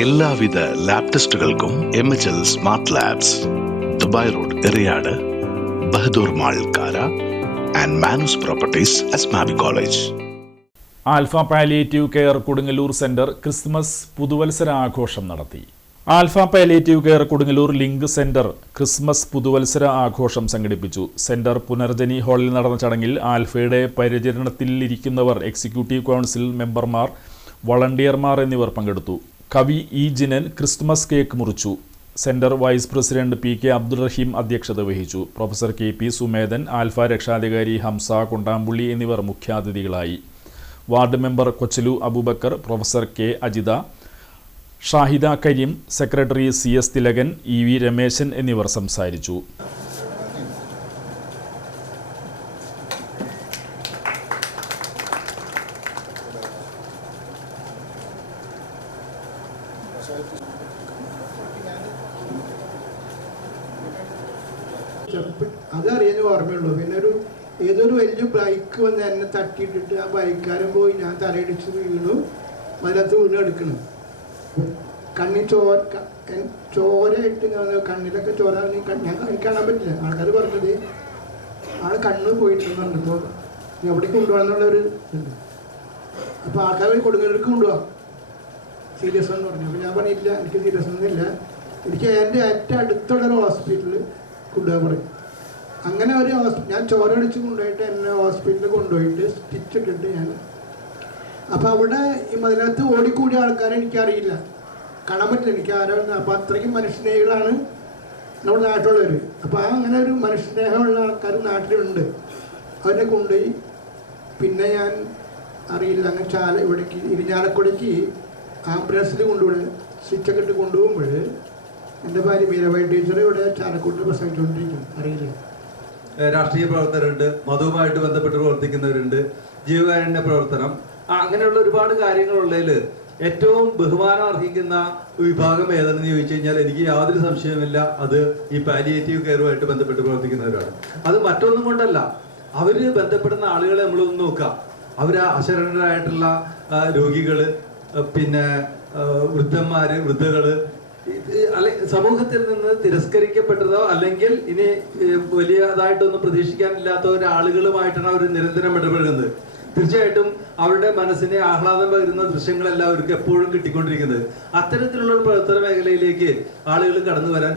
എല്ലാവിധ ലാബ് ടെസ്റ്റുകൾക്കും MHL smart labs, Dubai road, Eriyad, Bahadur mall, Kara and Manoos properties, Asmabi college. Alpha palliative care Kodungallur centre Christmas പുതുവത്സര ആഘോഷം നടത്തി. Alpha palliative care Kodungallur link centre Christmas പുതുവത്സര ആഘോഷം സംഘടിപ്പിച്ചു. സെന്റർ പുനർജനി ഹാളിൽ നടന്ന ചടങ്ങിൽ ആൽഫയുടെ പരിചരണത്തിലിരിക്കുന്നവർ, എക്സിക്യൂട്ടീവ് കൗൺസിൽ മെമ്പർമാർ, വളണ്ടിയർമാർ എന്നിവർ പങ്കെടുത്തു. കവി ഇ ജിനൻ ക്രിസ്മസ് കേക്ക് മുറിച്ചു. Centre vice president PK Abdul Rahim അധ്യക്ഷത വഹിച്ചു. പ്രൊഫസർ KP സുമേധൻ, ആൽഫ രക്ഷാധികാരി ഹംസ കൊണ്ടാമ്പുള്ളി എന്നിവർ മുഖ്യാതിഥികളായി. Ward member Kochalu Abubakar, professor K Ajitha, Shahida Kareem, secretary CS Thilakan, EV Rameshan എന്നിവർ സംസാരിച്ചു. അതറിയാൻ ഓർമ്മയുള്ളൂ. പിന്നെ ഏതൊരു വലിയ ബൈക്ക് വന്ന് എന്നെ തട്ടിയിട്ടിട്ട് ആ ബൈക്കാരൻ പോയി ഞാൻ തലയിടിച്ച് വീണു. അതിനകത്ത് വീണെടുക്കണം. കണ്ണിൽ ചോരയിട്ട് കണ്ണിലൊക്കെ ചോര എനിക്ക് കാണാൻ പറ്റില്ല. ആൾക്കാർ പറഞ്ഞത് ആൾ കണ്ണ് പോയിട്ടുണ്ടെന്നുണ്ട്. ഇപ്പോൾ എവിടേക്ക് കൊണ്ടുപോകാന്നുള്ളൊരു ഇതുണ്ട്. അപ്പോൾ ആൾക്കാർ കൊടുങ്ങല്ലൂർക്ക് കൊണ്ടുപോകാം, സീരിയസ് എന്ന് പറഞ്ഞു. അപ്പോൾ ഞാൻ പറഞ്ഞില്ല, എനിക്ക് സീരിയസ് ഒന്നുമില്ല, എനിക്ക് എൻ്റെ ഏറ്റവും അടുത്തുള്ളൊരു ഹോസ്പിറ്റലിൽ കൊണ്ടുപോകാൻ പറയും. അങ്ങനെ ഒരു ഞാൻ ചോര അടിച്ച് കൊണ്ടുപോയിട്ട് എന്നെ ഹോസ്പിറ്റലിൽ കൊണ്ടുപോയിട്ട് സ്റ്റിച്ച് ഇട്ടിട്ട് ഞാൻ, അപ്പോൾ അവിടെ ഈ മതിനകത്ത് ഓടിക്കൂടിയ ആൾക്കാരെ എനിക്കറിയില്ല, കാണാൻ പറ്റില്ല, എനിക്ക് ആരാണ്. അപ്പോൾ അത്രയ്ക്കും മനുഷ്യസ്നേഹികളാണ് നമ്മുടെ നാട്ടിലുള്ളവർ. അപ്പോൾ അങ്ങനെ ഒരു മനുഷ്യസ്നേഹമുള്ള ആൾക്കാർ നാട്ടിലുണ്ട്. അവരെ കൊണ്ടുപോയി പിന്നെ ഞാൻ അറിയില്ല, അങ്ങനെ ഇവിടേക്ക് ഇരിഞ്ഞാലക്കുടയ്ക്ക് ആംബുലൻസിൽ കൊണ്ടുപോയി സ്റ്റിച്ചൊക്കെ ഇട്ട് കൊണ്ടുപോകുമ്പോൾ എൻ്റെ ഭാര്യ മീരാബായി ടീച്ചർ ഇവിടെ ചാലക്കുടിൽ പ്രസംഗിച്ചുകൊണ്ടിരിക്കും. അറിയില്ല, രാഷ്ട്രീയ പ്രവർത്തകരുണ്ട്, മതവുമായിട്ട് ബന്ധപ്പെട്ട് പ്രവർത്തിക്കുന്നവരുണ്ട്, ജീവകാരുണ്യ പ്രവർത്തനം, അങ്ങനെയുള്ള ഒരുപാട് കാര്യങ്ങളുള്ളതിൽ ഏറ്റവും ബഹുമാനം അർഹിക്കുന്ന വിഭാഗം ഏതെന്ന് ചോദിച്ചു കഴിഞ്ഞാൽ എനിക്ക് യാതൊരു സംശയവുമില്ല, അത് ഈ പാലിയേറ്റീവ് കെയറുമായിട്ട് ബന്ധപ്പെട്ട് പ്രവർത്തിക്കുന്നവരാണ്. അത് മറ്റൊന്നും കൊണ്ടല്ല, അവർ ബന്ധപ്പെടുന്ന ആളുകളെ നമ്മളൊന്ന് നോക്കാം. അവർ അശരണരായിട്ടുള്ള രോഗികൾ, പിന്നെ വൃദ്ധന്മാര്, വൃദ്ധകള്, അല്ലെ സമൂഹത്തിൽ നിന്ന് തിരസ്കരിക്കപ്പെട്ടതോ അല്ലെങ്കിൽ ഇനി വലിയതായിട്ടൊന്നും പ്രതീക്ഷിക്കാനില്ലാത്ത ഒരാളുകളുമായിട്ടാണ് അവർ നിരന്തരം ഇടപെടുന്നത്. തീർച്ചയായിട്ടും അവരുടെ മനസ്സിനെ ആഹ്ലാദം പകരുന്ന ദൃശ്യങ്ങളെല്ലാം അവർക്ക് എപ്പോഴും കിട്ടിക്കൊണ്ടിരിക്കുന്നത്. അത്തരത്തിലുള്ള ഒരു പ്രവർത്തന മേഖലയിലേക്ക് ആളുകൾ കടന്നു വരാൻ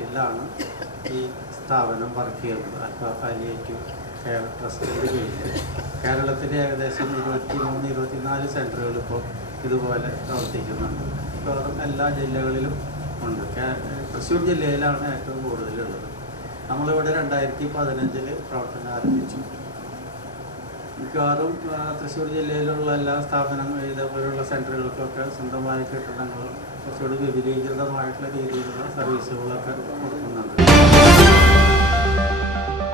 ഈ സ്ഥാപനം വർക്ക് ചെയ്യുന്നത്. ആൽഫ പാലിയേറ്റീവ് കെയർ ട്രസ്റ്റിൻ്റെ കീഴിൽ കേരളത്തിലെ ഏകദേശം 23-24 സെൻ്ററുകൾ ഇപ്പോൾ ഇതുപോലെ പ്രവർത്തിക്കുന്നുണ്ട്. മിക്കവാറും എല്ലാ ജില്ലകളിലും ഉണ്ട്. തൃശ്ശൂർ ജില്ലയിലാണ് ഏറ്റവും കൂടുതലുള്ളത്. നമ്മളിവിടെ 2015 പ്രവർത്തനം ആരംഭിച്ചു. മിക്കവാറും തൃശ്ശൂർ ജില്ലയിലുള്ള എല്ലാ സ്ഥാപനങ്ങളും ഇതേപോലെയുള്ള സെൻ്ററുകൾക്കൊക്കെ സ്വന്തമായ കെട്ടിടങ്ങൾ, കുറച്ചുകൂടി വിപുലീകൃതമായിട്ടുള്ള രീതിയിലുള്ള സർവീസുകളൊക്കെ കൊടുക്കുന്നുണ്ട്.